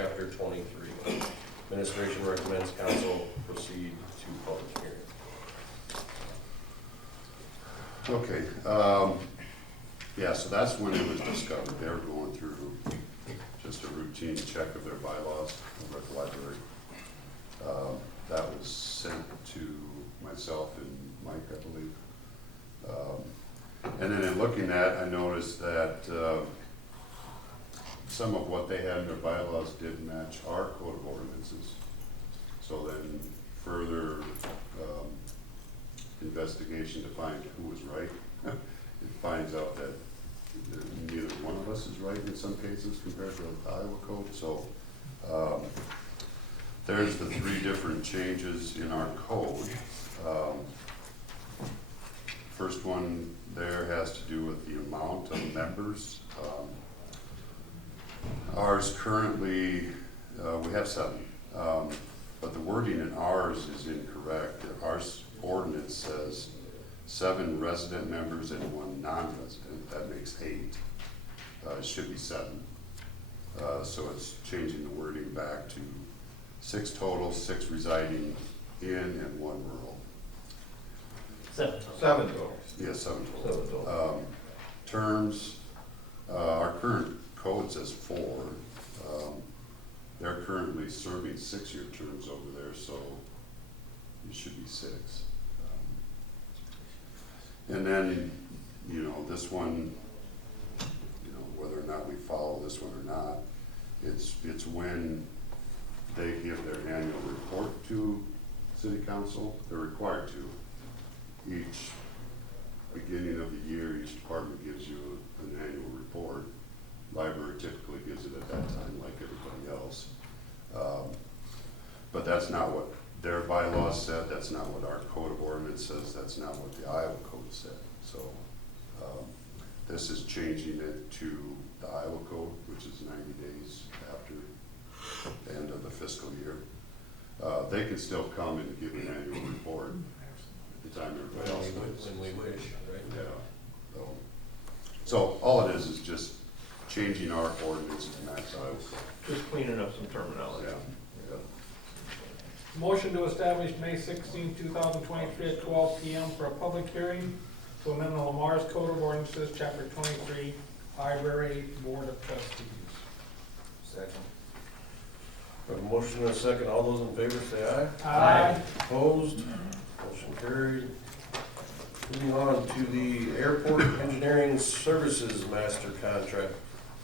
chapter 23. Administration recommends council proceed to public hearing. Okay, yeah, so that's when it was discovered. They were going through just a routine check of their bylaws over at the library. That was sent to myself and Mike, I believe. And then in looking at, I noticed that some of what they had in their bylaws did match our code of ordinances. So then further investigation to find who was right, it finds out that neither one of us is right in some cases compared to the Iowa code. So there's the 3 different changes in our code. First one there has to do with the amount of members. Ours currently, we have 7, but the wording in ours is incorrect. Our ordinance says 7 resident members and 1 non-resident. That makes 8. It should be 7. So it's changing the wording back to 6 total, 6 residing in and 1 rural. 7 total. Yes, 7 total. 7 total. Terms, our current code says 4. They're currently serving 6-year terms over there, so it should be 6. And then, you know, this one, you know, whether or not we follow this one or not, it's when they give their annual report to city council. They're required to. Each beginning of the year, each department gives you an annual report. Library typically gives it at that time, like everybody else. But that's not what their bylaws said. That's not what our code of ordinance says. That's not what the Iowa code said. So this is changing it to the Iowa code, which is 90 days after the end of the fiscal year. They can still come and give an annual report at the time everybody else does. When we wish, right? Yeah. So all it is just changing our ordinance to match Iowa code. Just cleaning up some terminology. Yeah. Motion to establish May 16, 2023 at 12 p.m. for a public hearing to amend the Lamar's Code of Ordinances, Chapter 23, Library Board of Trustees. Second. A motion and a second. All those in favor say aye. Aye. Opposed? Motion carried. Moving on to the Airport Engineering Services Master Contract.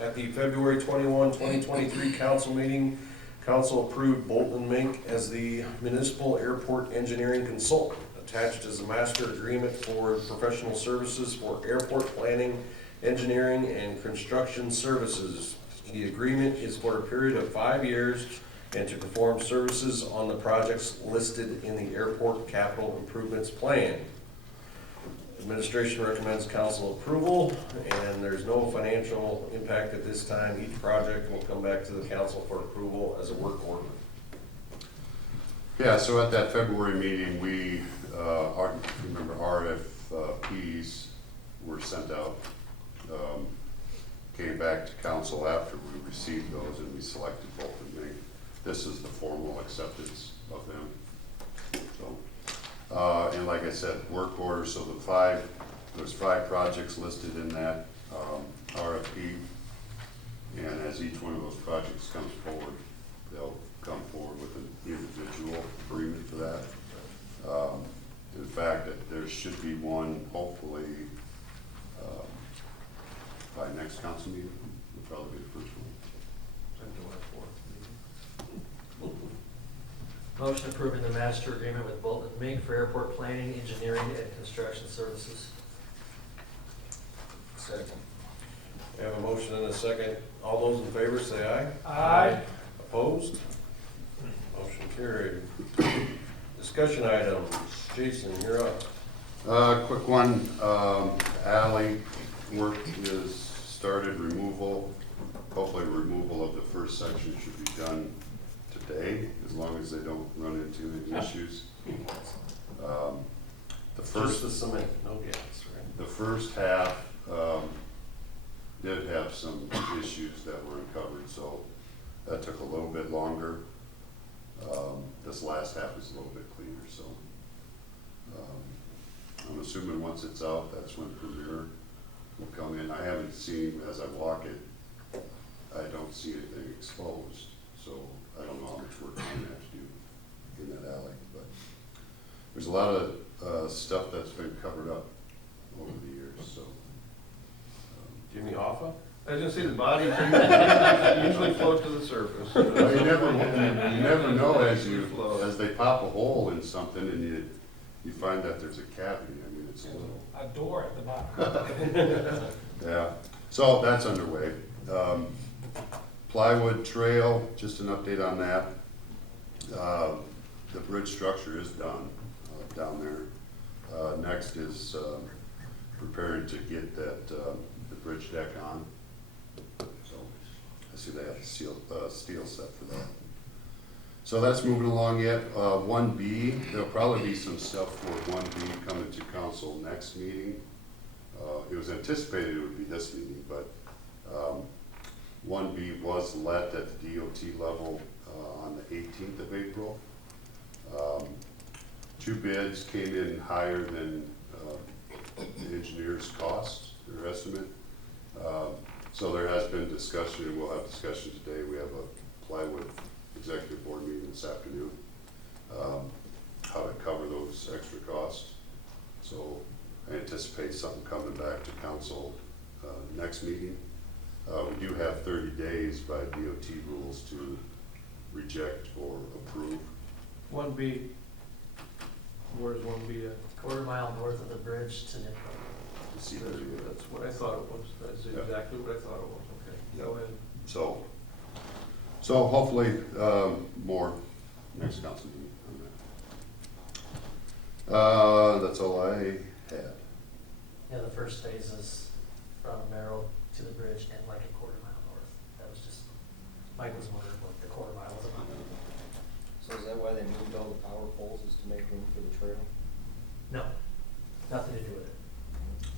At the February 21, 2023 council meeting, council approved Bolton Mink as the municipal airport engineering consultant. Attached is a master agreement for professional services for airport planning, engineering, and construction services. The agreement is for a period of 5 years and to perform services on the projects listed in the airport capital improvements plan. Administration recommends council approval, and there's no financial impact at this time. Each project will come back to the council for approval as a work order. Yeah, so at that February meeting, we, remember RFPs were sent out, came back to council after we received those, and we selected both of them. This is the formal acceptance of them. So, and like I said, work order, so there's 5 projects listed in that RFP, and as each one of those projects comes forward, they'll come forward with an individual agreement for that. In fact, there should be one, hopefully, by next council meeting, will probably be the first one. Motion approving the master agreement with Bolton Mink for airport planning, engineering, and construction services. Second. We have a motion and a second. All those in favor say aye. Aye. Opposed? Motion carried. Discussion items. Jason, you're up. Quick one, alley work is started, removal, hopefully removal of the first section should be done today, as long as they don't run into any issues. Just the cement, no gas, right? The first half did have some issues that were uncovered, so That took a little bit longer. This last half is a little bit cleaner, so. I'm assuming once it's out, that's when Premier will come in. I haven't seen, as I walk it, I don't see anything exposed, so I don't know how much work I'm gonna have to do in that alley, but there's a lot of stuff that's been covered up over the years, so. Jimmy Hoffa? I was gonna say the body usually float to the surface. Well, you never know as they pop a hole in something and you find that there's a cavity. I mean, it's a little. A door at the bottom. Yeah, so that's underway. Plywood Trail, just an update on that. The bridge structure is done down there. Next is preparing to get that, the bridge deck on. So I see they have steel set for that. So that's moving along yet. 1B, there'll probably be some stuff for 1B coming to council next meeting. It was anticipated it would be this meeting, but 1B was let at the DOT level on the 18th of April. 2 bids came in higher than the engineer's cost, their estimate. So there has been discussion, and we'll have discussion today. We have a plywood executive board meeting this afternoon, how to cover those extra costs. So I anticipate something coming back to council next meeting. We do have 30 days by DOT rules to reject or approve. 1B, Where's 1B at? quarter-mile north of the bridge to Nick. To see where we That's what I thought it was. That's Yeah. exactly what I thought it was. Okay, go ahead. So hopefully more next council meeting on that. That's all I had. Yeah, the first phase is from Merrill to the bridge and like a quarter-mile north. That was just, Mike was wondering what the quarter-mile was about. So is that why they moved all the power poles, is to make room for the trail? No, nothing to do with it.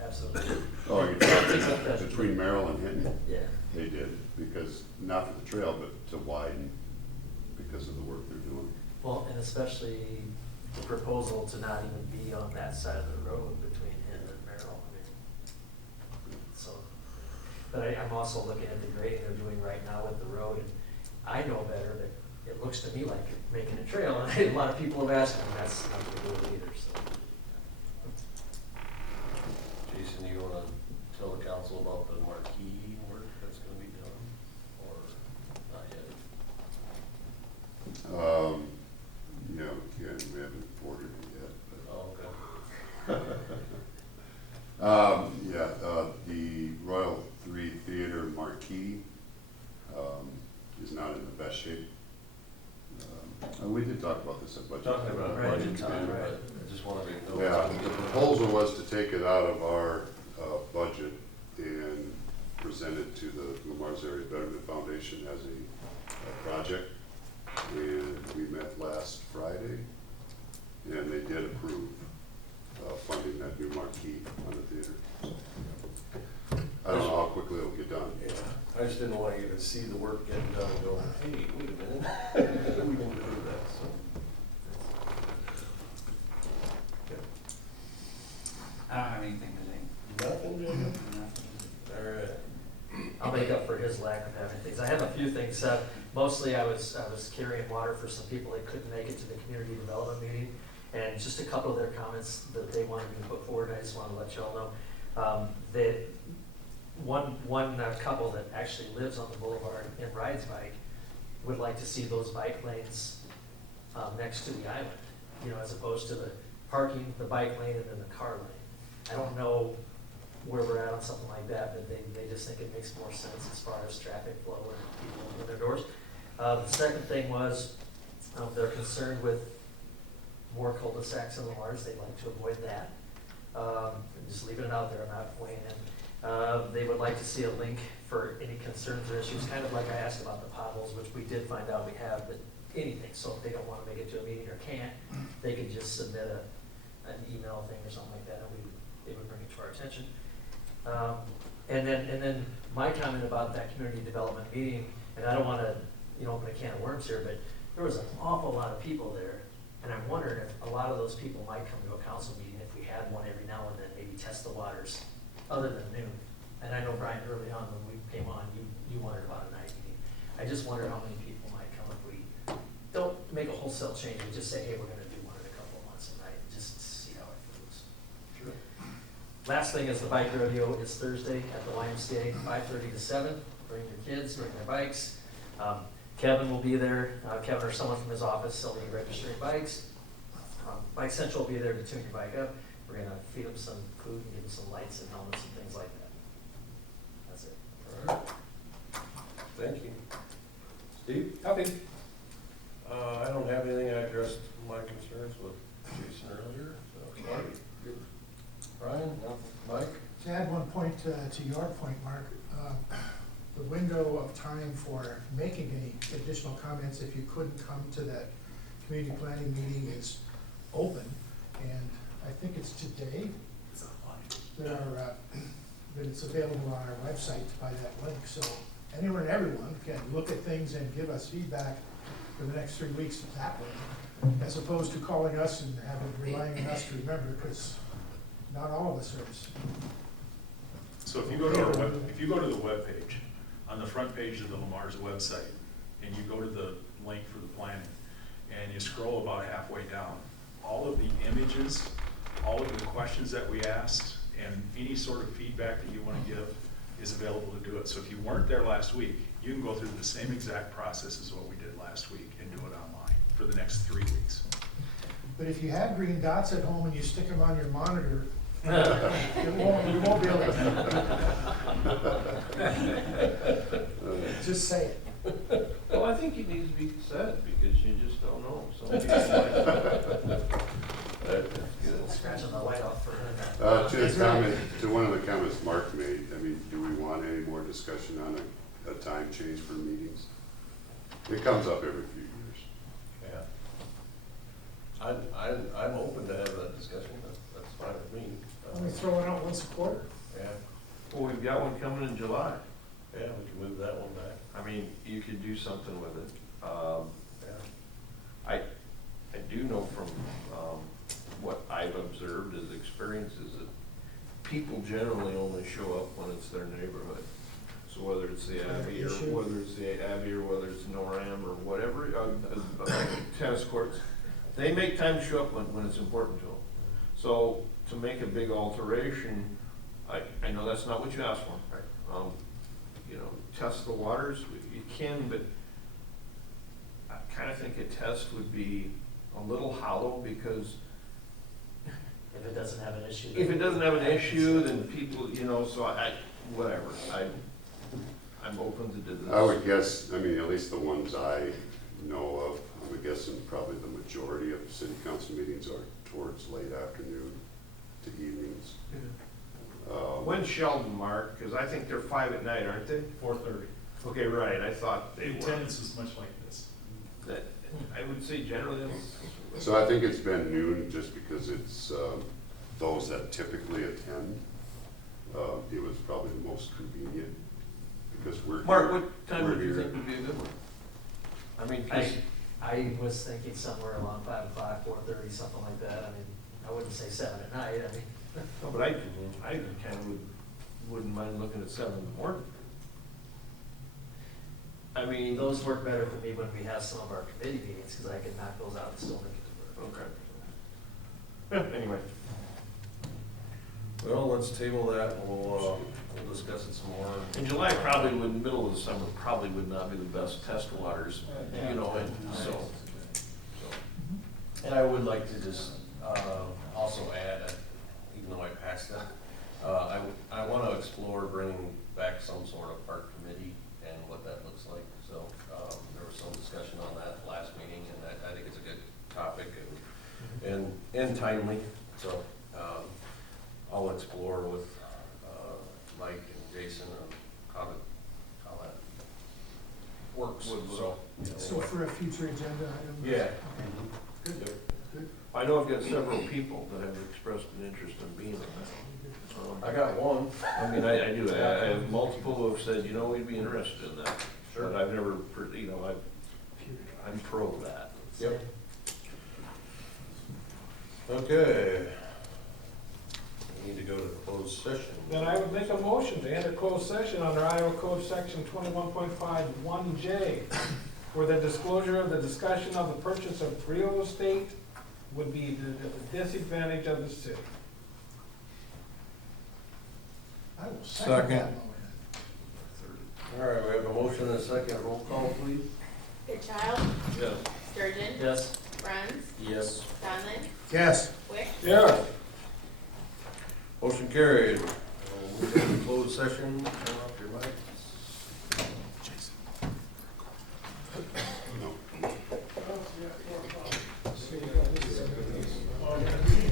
Absolutely. Oh, you're talking between Merrill and Hinton? Yeah. They did, because, not for the trail, but to widen because of the work they're doing. Well, and especially the proposal to not even be on that side of the road between Hinton and Merrill. I mean, so, but I'm also looking at the grading they're doing right now with the road, and I know better, but it looks to me like you're making a trail, and a lot of people have asked me, and that's nothing to do with it either, so. Jason, you wanna tell the council about the marquee work that's gonna be done, or not yet? Yeah, we haven't ordered it yet, but. Oh, okay. The Royal 3 Theater marquee is not in the best shape. We did talk about this at budget. Talking about Right. budget time, Right. but I just wanted to know. Yeah, the proposal was to take it out of our budget and present it to the Lamar's Area Betterment Foundation as a project. And we met last Friday, and they did approve funding that new marquee on the theater. I don't know how quickly it'll get done. Yeah, I just didn't want you to see the work getting done and go, hey, wait a minute, we didn't do that, so. I don't have anything to say. Nothing, Jacob? Nothing. All right. I'll make up for his lack of having things. I have a few things. Mostly I was carrying water for some people that couldn't make it to the community development meeting. And just a couple of their comments that they wanted me to put forward, I just wanted to let y'all know. That one couple that actually lives on the boulevard and rides bike would like to see those bike lanes next to the island, you know, as opposed to the parking, the bike lane, and then the car lane. I don't know where we're at on something like that, but they just think it makes more sense as far as traffic flow and people opening their doors. The second thing was, they're concerned with more cul-de-sacs in Lamar's. They'd like to avoid that. Just leaving it out there, I'm not weighing in. They would like to see a link for any concerns or issues, kind of like I asked about the potholes, which we did find out we have, but anything. So if they don't want to make it to a meeting or can't, they could just submit an email thing or something like that, and they would bring it to our attention. And then my comment about that community development meeting, and I don't want to open a can of worms here, but there was an awful lot of people there. And I'm wondering if a lot of those people might come to a council meeting if we had one every now and then, maybe test the waters, other than noon. And I know, Brian, early on when we came on, you wondered about a night meeting. I just wonder how many people might come if we don't make a wholesale change, we just say, hey, we're gonna do one in a couple of months a night, just to see how it goes. Sure. Last thing is the bike rodeo is Thursday at the YMCA, 5:30 to 7. Bring your kids, bring their bikes. Kevin will be there, Kevin or someone from his office, they'll be registering bikes. Bike Central will be there to tune your bike up. We're gonna feed them some food and give them some lights and helmets and things like that. That's it. All right. Thank you. Steve? Nothing. I don't have anything. I addressed my concerns with Jason earlier, so, Mark? Good. Brian? No. Mike? To add one point to your point, Mark, the window of time for making any additional comments, if you couldn't come to that community planning meeting, is open. And I think it's today that it's available on our website by that link. So anyone and everyone can look at things and give us feedback for the next 3 weeks that way, as opposed to calling us and relying on us to remember, because not all of us are. So if you go to our if you go to the webpage, on the front page of the Lamar's website, and you go to the link for the planning, and you scroll about halfway down, all of the images, all of the questions that we asked, and any sort of feedback that you want to give is available to do it. So if you weren't there last week, you can go through the same exact process as what we did last week and do it online for the next 3 weeks. But if you have green dots at home and you stick them on your monitor, you won't be able to. Just say it. Well, I think it needs to be said, because you just don't know. Some people might. That's good. Scratching the light off for To the comment, to one of the comments Mark made, I mean, do we want any more discussion on a time change for meetings? It comes up every few years. Yeah. I'm open to have that discussion. That's fine with me. Only throw it out once a quarter. Yeah, Well, we've got one coming in July. yeah, we can move that one back. I mean, you could do something with it. Yeah. I do know from what I've observed as experiences that people generally only show up when it's their neighborhood. So whether it's the Abbey or whether it's NORAM or whatever, tennis courts, they make time to show up when it's important to them. So to make a big alteration, I know that's not what you asked for. Right. Test the waters, you can, but I kind of think a test would be a little hollow, because if it doesn't have an issue. if it doesn't have an issue, then people, so I'm open to do this. I would guess, I mean, at least the ones I know of, I'm guessing probably the majority of city council meetings are towards late afternoon to evenings. When's Sheldon, Mark? Because I think they're 5 at night, aren't they? 4:30. Okay, right, I thought they were. Attendance is much like this. That, I would say generally that's. So I think it's been noon just because it's those that typically attend. It was probably the most convenient because we're. Mark, what time we're would you here. think would be a good one? I mean, 'cause I was thinking somewhere along 5 o'clock, 4:30, something like that. I mean, I wouldn't say 7 at night, I mean. no, but I kind of wouldn't mind looking at 7 in the morning. I mean, Those work better for me when we have some of our committee meetings, because I can knock those out and still make it to work. okay. Yeah, anyway. Well, let's table that, and we'll discuss it some more. In July, probably would, middle of the summer, probably would not be the best test waters, and so. And I would like to just also add, even though I passed that, I want to explore bringing back some sort of park committee and what that looks like. So there was some discussion on that last meeting, and I think it's a good topic and timely. So I'll explore with Mike and Jason and how that works. So for a future agenda item? Yeah. Okay. Good. I know I've got several people that have expressed an interest in being on that. I got one. I mean, I do, I have multiple who have said, we'd be interested in that. but I've never, you know, I'm pro that. Yep. Okay. We need to go to closed session. Then I would make a motion to enter closed session under Iowa Code Section 21.51J, where the disclosure of the discussion of the purchase of real estate would be to the disadvantage of the city. I will second that Second. motion. All right, we have a motion and a second. Roll call, please. Goodchild, Yes. Sturgeon, Yes? Bruns, Yes. Donlin, Yes. Wick, Yeah. Motion carried. We'll move into closed session. Turn off your mic.